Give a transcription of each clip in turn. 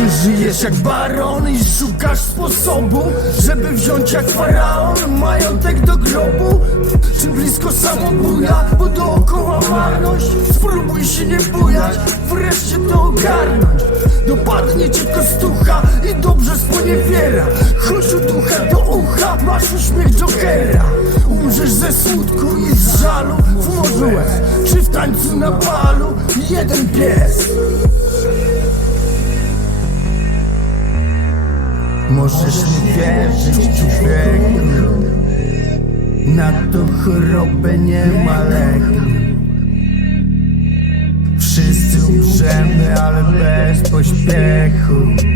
Czy żyjesz jak baron i szukasz sposobu Żeby wziąć jak faraon majątek do grobu. Czy blisko samobuja, bo dookoła marność? Spróbuj się nie bujać, wreszcie to ogarnąć. Dopadnie cię kostucha i dobrze sponiewiera Chodź ducha do ucha, masz uśmiech Jokera. Umrzesz ze smutku i z żalu w morzu Czy w tańcu na balu jeden pies Możesz mi wierzyć, człowieku Na tą chorobę nie ma leku Wszyscy umrzemy, ale bez pośpiechu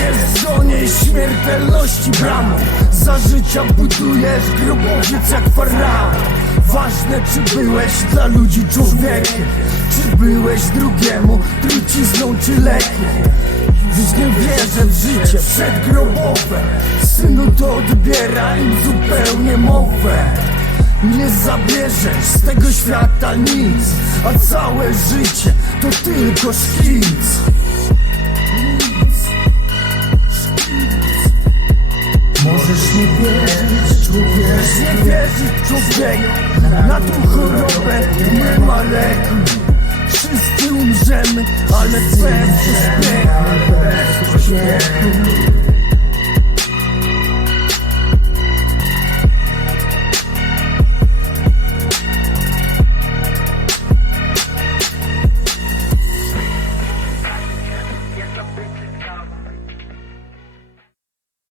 jest do niej śmiertelności bramą Za życia budujesz grobowiec jak faraon. Ważne czy byłeś dla ludzi człowiekiem. Czy byłeś drugiemu trucizną czy lekiem. Dziś nie wierzę w życie przedgrobowe Synu to odbiera im zupełnie mowę. Nie zabierzesz z tego świata nic A całe życie to tylko szkic wierzy człowiek Na tą chorobę nie ma leku Wszyscy umrzemy, ale bez pośpiechu Bitches.